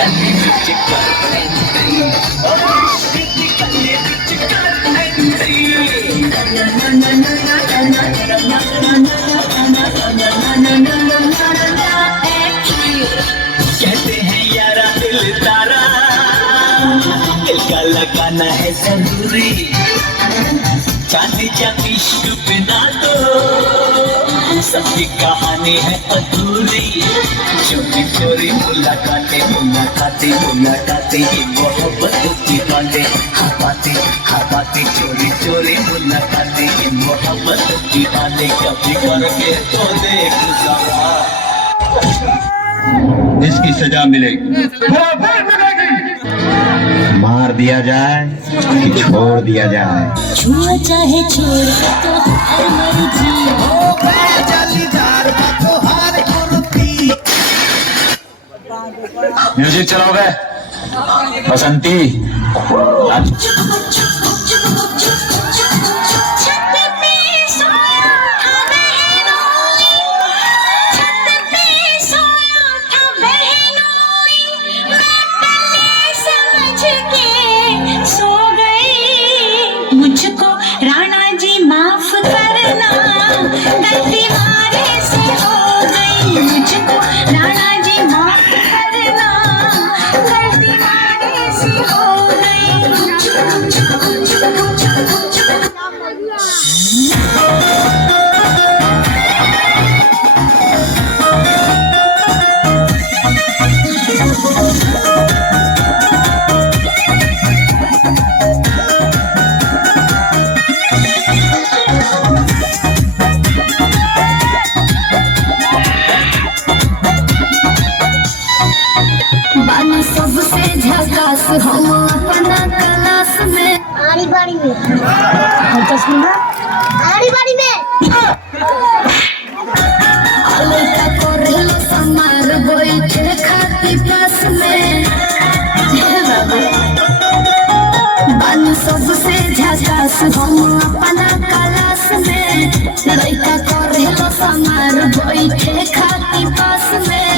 गले विच कर एंट्री गले विच कर एंट्री कहते हैं यारा दिल तारा दिल का लगाना है जरूरी चांदी का इश्क बिना तो सबकी कहानी है अधूरी चोरी चोरी मुलाकातें मुलाकातें मुलाकातें ये मोहब्बत की बातें हाँ बातें चोरी चोरी मुलाकातें ये मोहब्बत की बातें कभी करके तो देख जरा इसकी सजा मिलेगी मार दिया जाए कि छोड़ दिया जाए छुआ चाहे छोड़ तो हर मर्जी म्यूजिक चलाओगे बसंती मुझको राणा जी माफ करना गलती मारे से हो गई मुझको राणा जी माफ करना गलती मारे से हो सबसे झकास हम अपना क्लास में आड़ी बाड़ी में आड़ी बाड़ी में अलका कोरेलो समार बैठे खाती पास में बन सबसे झकास हम अपना क्लास में लड़का कोरेलो समार बैठे खाती पास में